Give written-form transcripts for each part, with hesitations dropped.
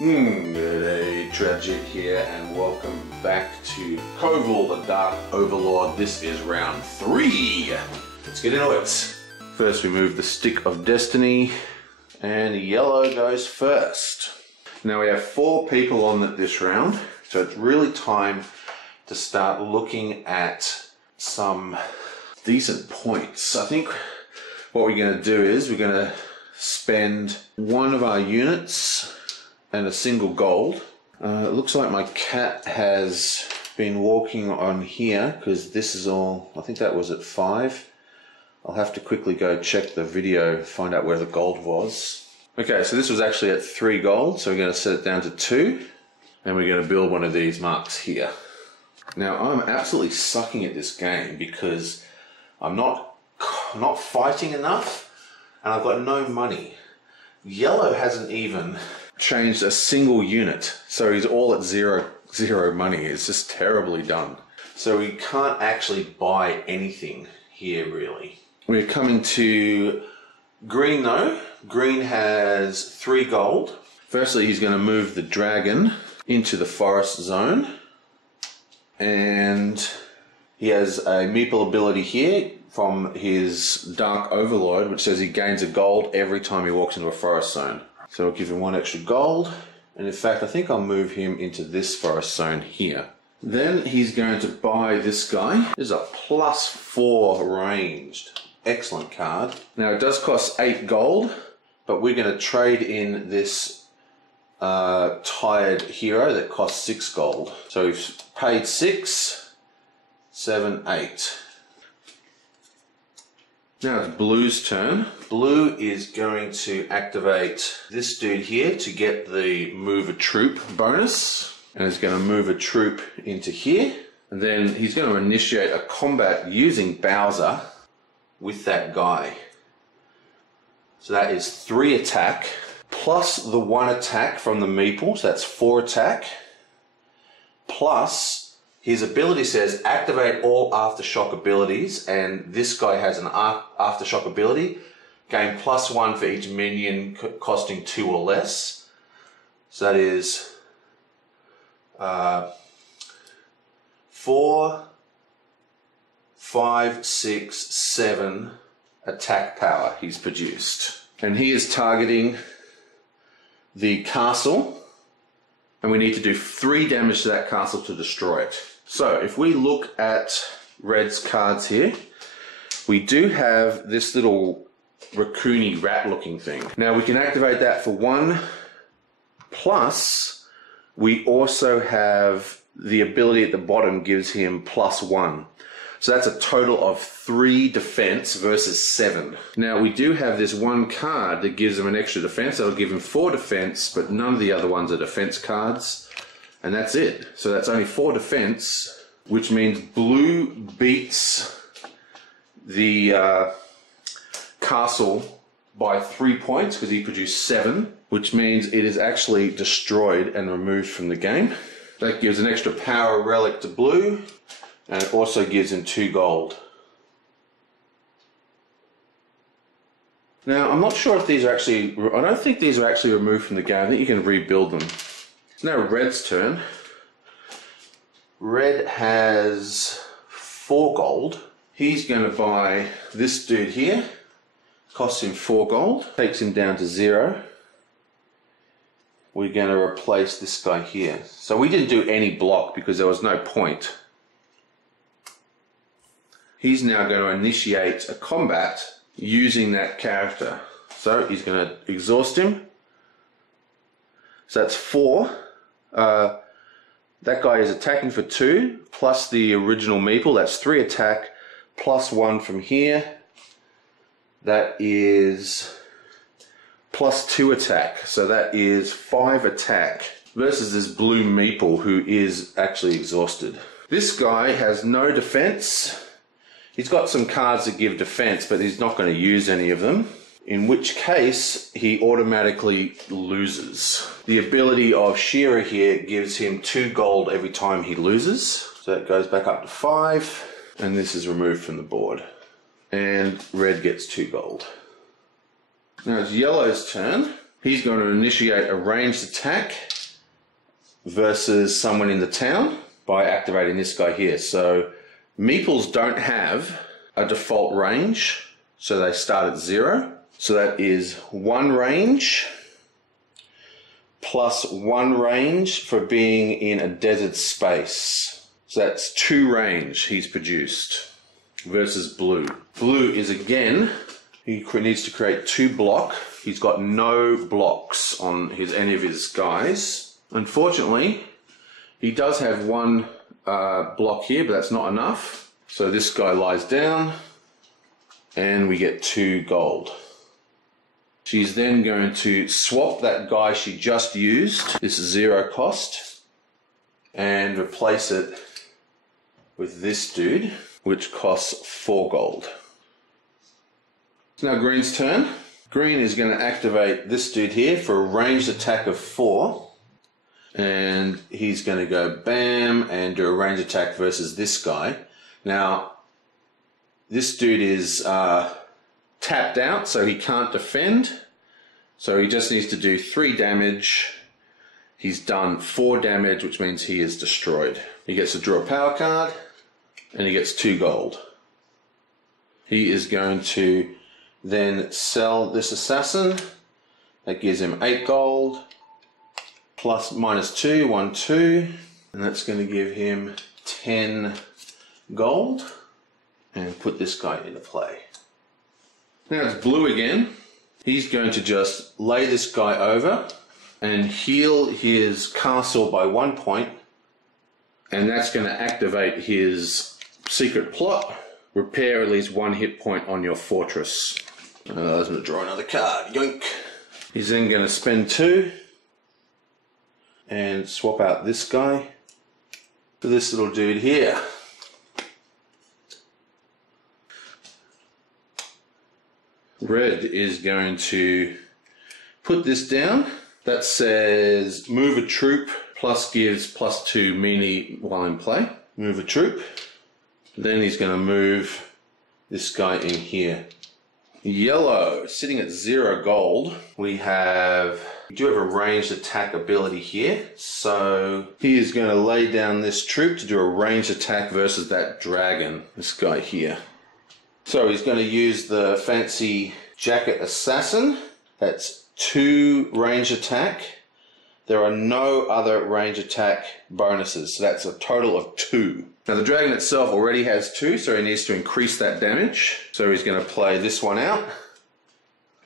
Good day, Tragic here, and welcome back to Covil, the Dark Overlord. This is round 3. Let's get into it. First we move the Stick of Destiny, and yellow goes first. Now we have 4 people on this round, so it's really time to start looking at some decent points. I think what we're going to do is we're going to spend one of our units and a single gold. It looks like my cat has been walking on here because this is all, I think that was at 5. I'll have to quickly go check the video, find out where the gold was. Okay, so this was actually at 3 gold, so we're going to set it down to 2, and we're going to build one of these marks here. Now I'm absolutely sucking at this game because I'm not fighting enough, and I've got no money. Yellow hasn't even changed a single unit, so he's all at zero money. It's just terribly done. So we can't actually buy anything here really. We're coming to green though. Green has 3 gold. Firstly, he's going to move the dragon into the forest zone, and he has a meeple ability here from his Dark Overlord, which says he gains a gold every time he walks into a forest zone. So I'll give him 1 extra gold, and in fact I think I'll move him into this forest zone here. Then he's going to buy this guy. This is a +4 ranged. Excellent card. Now it does cost 8 gold, but we're going to trade in this tired hero that costs 6 gold. So we've paid 6, 7, 8. Now it's Blue's turn. Blue is going to activate this dude here to get the move a troop bonus. And he's going to move a troop into here. And then he's going to initiate a combat using Bowser with that guy. So that is 3 attack, plus the 1 attack from the meeple, so that's 4 attack, plus his ability says activate all aftershock abilities, and this guy has an aftershock ability. Gain +1 for each minion costing 2 or less. So that is 4, 5, 6, 7 attack power he's produced. And he is targeting the castle, and we need to do 3 damage to that castle to destroy it. So if we look at Red's cards here, we do have this little raccoony rat looking thing. Now we can activate that for 1, plus we also have the ability at the bottom gives him +1. So that's a total of 3 defense versus 7. Now we do have this 1 card that gives him an extra defense. That'll give him 4 defense, but none of the other ones are defense cards. And that's it. So that's only 4 defense, which means Blue beats the castle by 3 points because he produced 7, which means it is actually destroyed and removed from the game. That gives an extra power relic to Blue, and it also gives him 2 gold. Now, I'm not sure if these are actually, I don't think these are actually removed from the game. I think you can rebuild them. It's now Red's turn. Red has 4 gold. He's going to buy this dude here. Costs him 4 gold. Takes him down to 0. We're going to replace this guy here. So we didn't do any block because there was no point. He's now going to initiate a combat using that character. So he's going to exhaust him. So that's 4. That guy is attacking for 2, plus the original meeple, that's 3 attack, plus 1 from here. That is +2 attack, so that is 5 attack, versus this blue meeple who is actually exhausted. This guy has no defense. He's got some cards that give defense, but he's not going to use any of them, in which case he automatically loses. The ability of Shearer here gives him 2 gold every time he loses, so that goes back up to 5, and this is removed from the board. And Red gets 2 gold. Now it's Yellow's turn. He's going to initiate a ranged attack versus someone in the town by activating this guy here. So meeples don't have a default range, so they start at 0. So that is 1 range plus 1 range for being in a desert space. So that's 2 range he's produced versus blue. Blue is again, he needs to create 2 block. He's got no blocks on any of his guys. Unfortunately, he does have 1 block here, but that's not enough. So this guy lies down and we get 2 gold. She's then going to swap that guy she just used, this 0 cost, and replace it with this dude, which costs 4 gold. It's now green's turn. Green is going to activate this dude here for a ranged attack of 4. And he's going to go bam and do a ranged attack versus this guy. Now, this dude is tapped out, so he can't defend. So he just needs to do 3 damage. He's done 4 damage, which means he is destroyed. He gets to draw a power card, and he gets 2 gold. He is going to then sell this assassin. That gives him 8 gold. Plus -2, 1, 2. And that's going to give him 10 gold. And put this guy into play. Now it's blue again. He's going to just lay this guy over and heal his castle by 1 point. And that's going to activate his secret plot. Repair at least 1 hit point on your fortress. I was going to draw another card. Yoink. He's then going to spend 2 and swap out this guy for this little dude here. Red is going to put this down. That says move a troop plus gives +2 melee while in play. Move a troop. Then he's going to move this guy in here. Yellow, sitting at 0 gold. We do have a ranged attack ability here. So he is going to lay down this troop to do a ranged attack versus that dragon, this guy here. So he's going to use the fancy jacket assassin. That's 2 range attack. There are no other range attack bonuses, so that's a total of 2. Now the dragon itself already has 2, so he needs to increase that damage. So he's going to play this one out,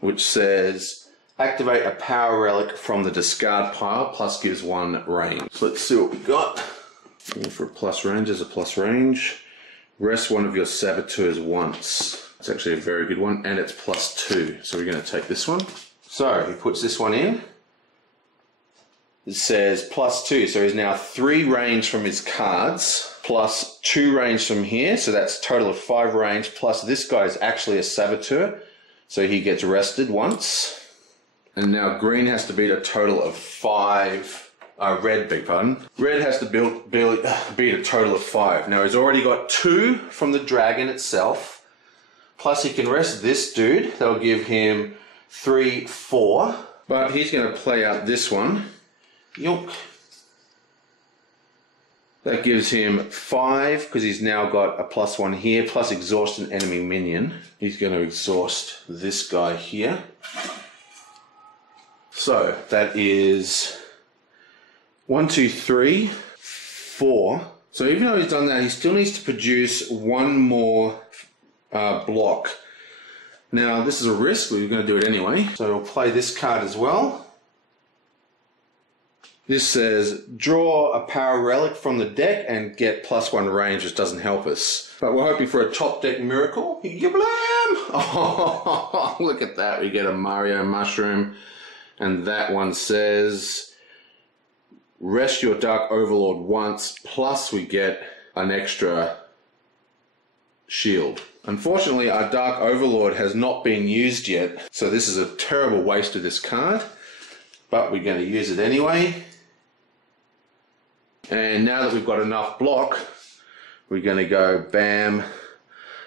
which says activate a power relic from the discard pile, plus gives 1 range. So let's see what we got. For a plus range, there's a plus range. Rest one of your saboteurs once. It's actually a very good one, and it's +2. So we're going to take this one. So he puts this one in. It says +2, so he's now 3 range from his cards, plus 2 range from here, so that's a total of 5 range, plus this guy is actually a saboteur, so he gets rested once. And now green has to beat a total of 5, red, beg pardon. Red has to beat a total of 5. Now he's already got 2 from the dragon itself, plus he can rest this dude, that'll give him 3, 4, but he's going to play out this one. Yonk. That gives him 5 because he's now got a +1 here, plus exhaust an enemy minion. He's going to exhaust this guy here. So that is 1, 2, 3, 4. So even though he's done that, he still needs to produce 1 more block. Now this is a risk, but we're going to do it anyway. So we'll play this card as well. This says, draw a power relic from the deck and get +1 range, which doesn't help us. But we're hoping for a top deck miracle. Yablam! Oh, look at that. We get a Mario mushroom. And that one says, rest your Dark Overlord once, plus we get an extra shield. Unfortunately, our Dark Overlord has not been used yet, so this is a terrible waste of this card. But we're going to use it anyway. And now that we've got enough block, we're going to go bam.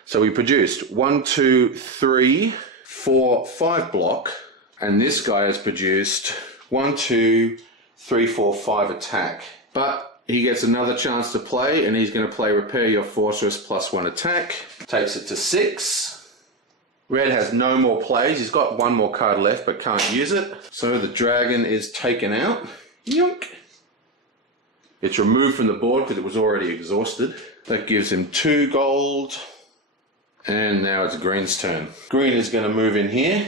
So we produced 1, 2, 3, 4, 5 block. And this guy has produced 1, 2, 3, 4, 5 attack. But he gets another chance to play, and he's going to play Repair Your Fortress +1 attack. Takes it to 6. Red has no more plays. He's got one more card left, but can't use it. So the dragon is taken out. Yoink. It's removed from the board because it was already exhausted. That gives him 2 gold. And now it's Green's turn. Green is going to move in here.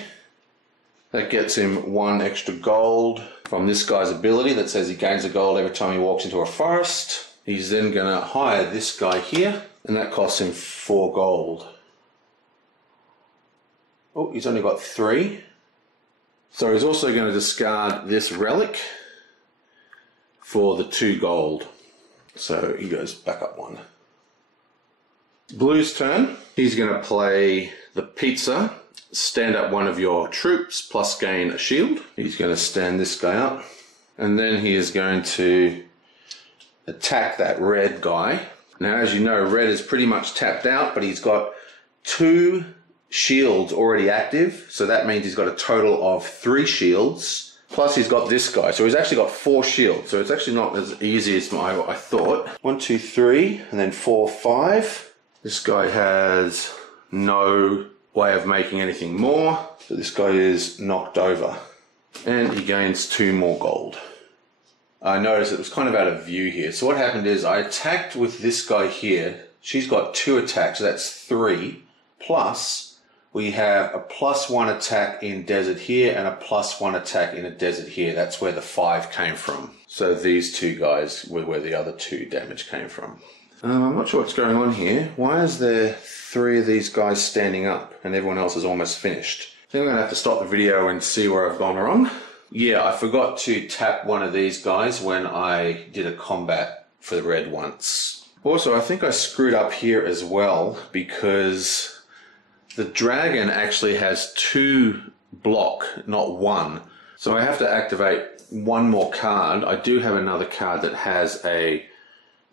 That gets him 1 extra gold from this guy's ability that says he gains a gold every time he walks into a forest. He's then going to hire this guy here, and that costs him 4 gold. Oh, he's only got 3. So he's also going to discard this relic for the 2 gold. So he goes back up 1. Blue's turn. He's going to play the pizza. Stand up one of your troops plus gain a shield. He's going to stand this guy up. And then he is going to attack that red guy. Now, as you know, red is pretty much tapped out, but he's got 2 shields already active. So that means he's got a total of 3 shields. Plus he's got this guy. So he's actually got 4 shields. So it's actually not as easy as I thought. 1, 2, 3, and then 4, 5. This guy has no way of making anything more. So this guy is knocked over. And he gains 2 more gold. I noticed it was kind of out of view here. So what happened is I attacked with this guy here. She's got 2 attacks, so that's 3. Plus, we have a +1 attack in desert here and a +1 attack in a desert here. That's where the 5 came from. So these 2 guys were where the other 2 damage came from. I'm not sure what's going on here. Why is there 3 of these guys standing up and everyone else is almost finished? I think I'm going to have to stop the video and see where I've gone wrong. Yeah, I forgot to tap one of these guys when I did a combat for the red once. Also, I think I screwed up here as well because the dragon actually has 2 block, not 1. So I have to activate 1 more card. I do have another card that has a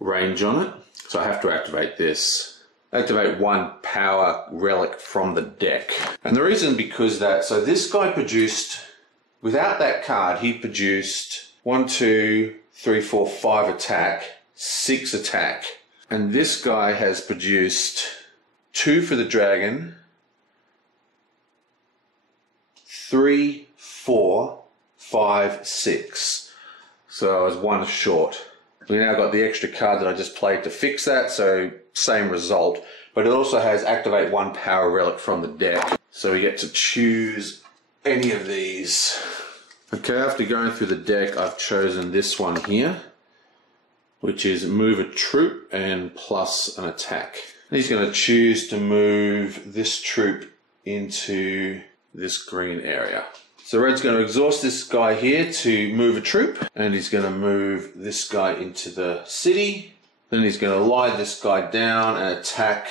range on it. So I have to activate this. Activate 1 power relic from the deck. And the reason because that, so this guy produced, without that card, he produced 1, 2, 3, 4, 5 attack, 6 attack. And this guy has produced 2 for the dragon, 3, 4, 5, 6. So I was 1 short. We now got the extra card that I just played to fix that, so same result. But it also has activate 1 power relic from the deck. So we get to choose any of these. Okay, after going through the deck, I've chosen this one here, which is move a troop and plus an attack. And he's going to choose to move this troop into this green area. So red's going to exhaust this guy here to move a troop, and he's going to move this guy into the city. Then he's going to lie this guy down and attack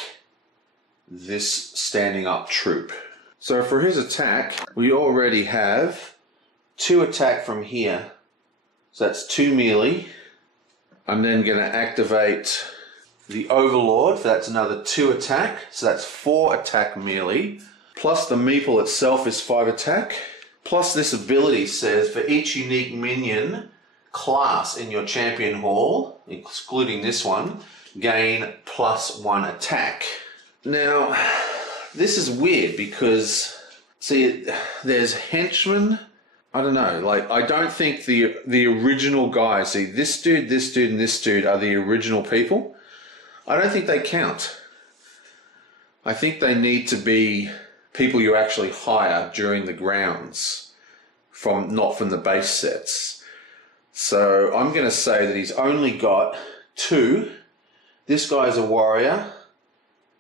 this standing up troop. So for his attack, we already have 2 attack from here. So that's 2 melee. I'm then going to activate the Overlord, that's another 2 attack. So that's 4 attack melee. Plus the meeple itself is 5 attack. Plus this ability says for each unique minion class in your champion hall, excluding this one, gain +1 attack. Now, this is weird because, see, there's henchmen. I don't know, like, I don't think the original guys, see, this dude, and this dude are the original people. I don't think they count. I think they need to be people you actually hire during the grounds, not from the base sets. So I'm going to say that he's only got 2. This guy's a warrior,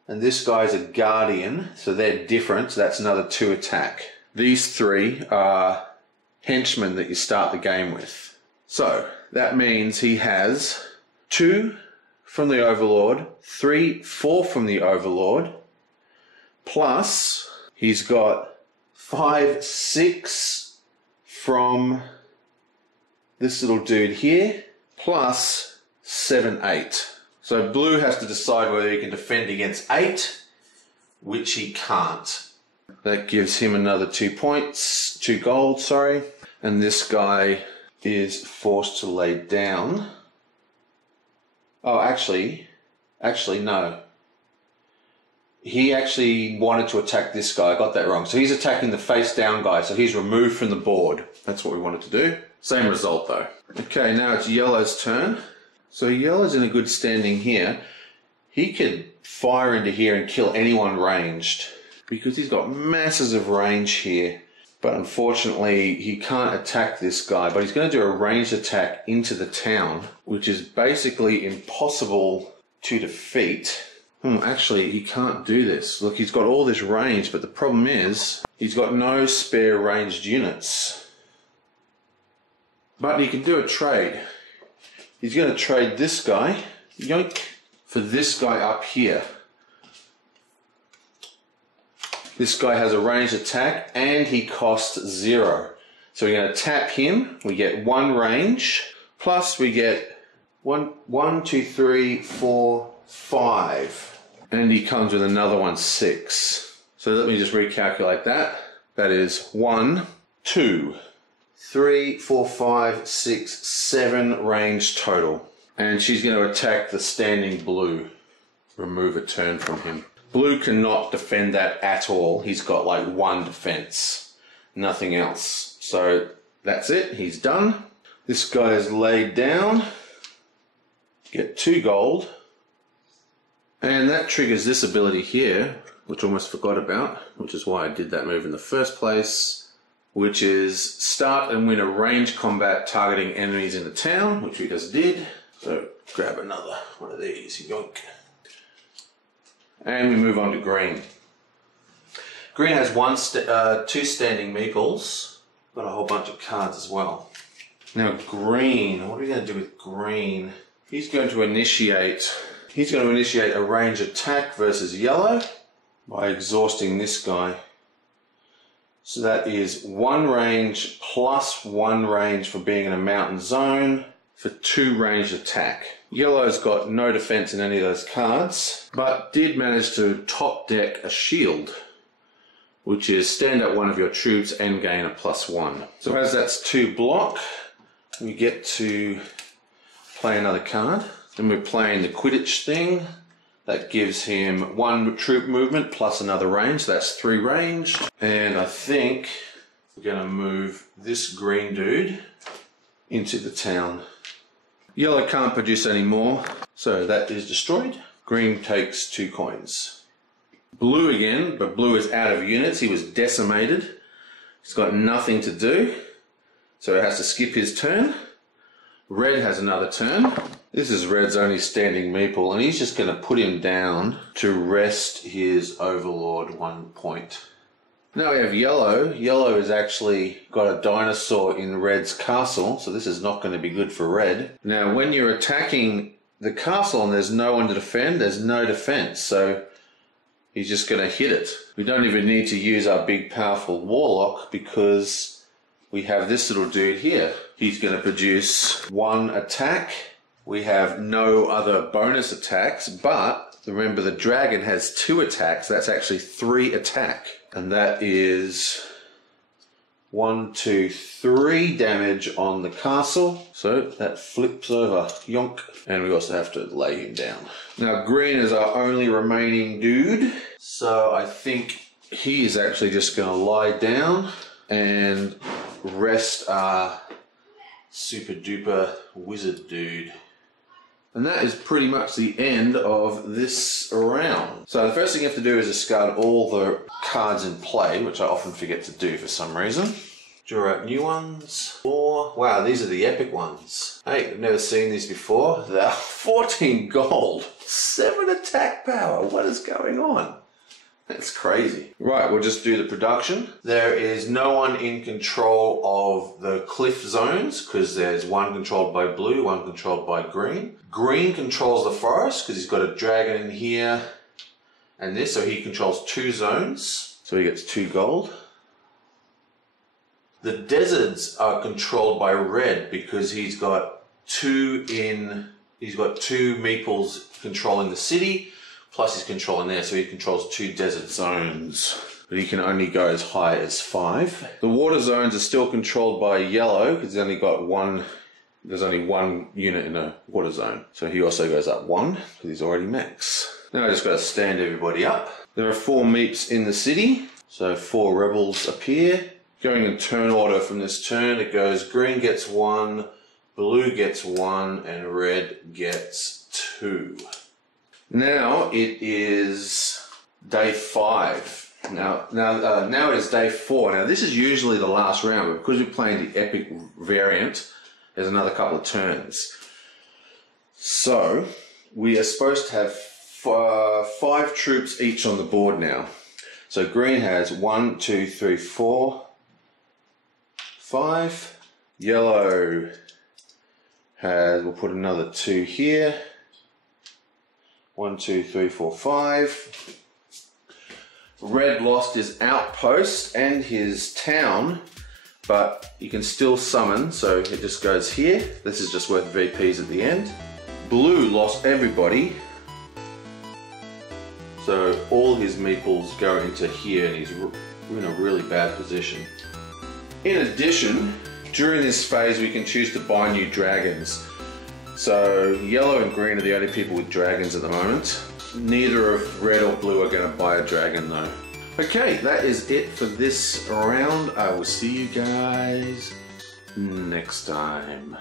and this guy's a guardian, so they're different, so that's another 2 attack. These 3 are henchmen that you start the game with. So that means he has 2 from the Overlord, 3, 4 from the Overlord, plus he's got 5, 6 from this little dude here, plus 7, 8. So blue has to decide whether he can defend against 8, which he can't. That gives him another 2 points, 2 gold, sorry. And this guy is forced to lay down. Oh, actually, no. He actually wanted to attack this guy. I got that wrong. So he's attacking the face down guy. So he's removed from the board. That's what we wanted to do. Same result though. Okay, now it's yellow's turn. So yellow's in a good standing here. He could fire into here and kill anyone ranged because he's got masses of range here. But unfortunately, he can't attack this guy. But he's going to do a ranged attack into the town, which is basically impossible to defeat. Actually, he can't do this. Look, he's got all this range, but the problem is he's got no spare ranged units. But he can do a trade. He's going to trade this guy, yoink, for this guy up here. This guy has a ranged attack and he costs 0. So we're going to tap him. We get 1 range, plus we get 1, 2, 3, 4, 5. And he comes with another one, 6. So let me just recalculate that. That is 1, 2, 3, 4, 5, 6, 7 range total. And she's going to attack the standing blue. Remove a turn from him. Blue cannot defend that at all. He's got like 1 defense. Nothing else. So that's it. He's done. This guy is laid down. Get 2 gold. And that triggers this ability here, which I almost forgot about, which is why I did that move in the first place, which is start and win a ranged combat targeting enemies in the town, which we just did. So grab another one of these, yoink. And we move on to green. Green has 2 standing meeples, got a whole bunch of cards as well. Now green, what are we going to do with green? He's going to initiate a range attack versus yellow by exhausting this guy. So that is 1 range plus 1 range for being in a mountain zone for 2 ranged attack. Yellow's got no defense in any of those cards, but did manage to top deck a shield, which is stand up 1 of your troops and gain a +1. So as that's 2 block, we get to play another card. Then we're playing the Quidditch thing. That gives him 1 troop movement plus another range. So that's 3 range. And I think we're going to move this green dude into the town. Yellow can't produce any more, so that is destroyed. Green takes 2 coins. Blue again, but blue is out of units. He was decimated. He's got nothing to do, so he has to skip his turn. Red has another turn. This is Red's only standing meeple, and he's just going to put him down to rest his Overlord 1 point. Now we have Yellow. Yellow has actually got a dinosaur in Red's castle, so this is not going to be good for Red. Now when you're attacking the castle and there's no one to defend, there's no defense, so he's just going to hit it. We don't even need to use our big powerful Warlock because we have this little dude here. He's going to produce 1 attack. We have no other bonus attacks, but remember the dragon has 2 attacks. That's actually 3 attack. And that is 1, 2, 3 damage on the castle. So that flips over, yonk. And we also have to lay him down. Now green is our only remaining dude. So I think he is actually just going to lie down and rest our super duper wizard dude. And that is pretty much the end of this round. So the first thing you have to do is discard all the cards in play, which I often forget to do for some reason. Draw out new ones. 4. Wow, these are the epic ones. Hey, I've never seen these before. They're 14 gold. 7 attack power. What is going on? That's crazy. Right, we'll just do the production. There is no one in control of the cliff zones because there's 1 controlled by blue, 1 controlled by green. Green controls the forest because he's got a dragon in here and this, so he controls 2 zones. So he gets 2 gold. The deserts are controlled by red because he's got 2 meeples controlling the city. Plus he's controlling there, so he controls 2 desert zones. but he can only go as high as 5. The water zones are still controlled by yellow because he's only got one. There's only one unit in a water zone, so he also goes up 1 because he's already max. Now I just got to stand everybody up. There are 4 meeps in the city, so 4 rebels appear. Going in turn order from this turn, it goes green gets 1, blue gets 1, and red gets 2. Now it is day 5. Now it is day 4. Now this is usually the last round, but because we're playing the epic variant, there's another couple of turns. So we are supposed to have 5 troops each on the board now. So green has 1, 2, 3, 4, 5. Yellow has, we'll put another 2 here. 1, 2, 3, 4, 5. Red lost his outpost and his town, but you can still summon, so it just goes here. This is just worth VPs at the end. Blue lost everybody, so all his meeples go into here and he's in a really bad position. In addition, during this phase we can choose to buy new dragons. So yellow and green are the only people with dragons at the moment. Neither of red or blue are going to buy a dragon though. Okay, that is it for this round. I will see you guys next time.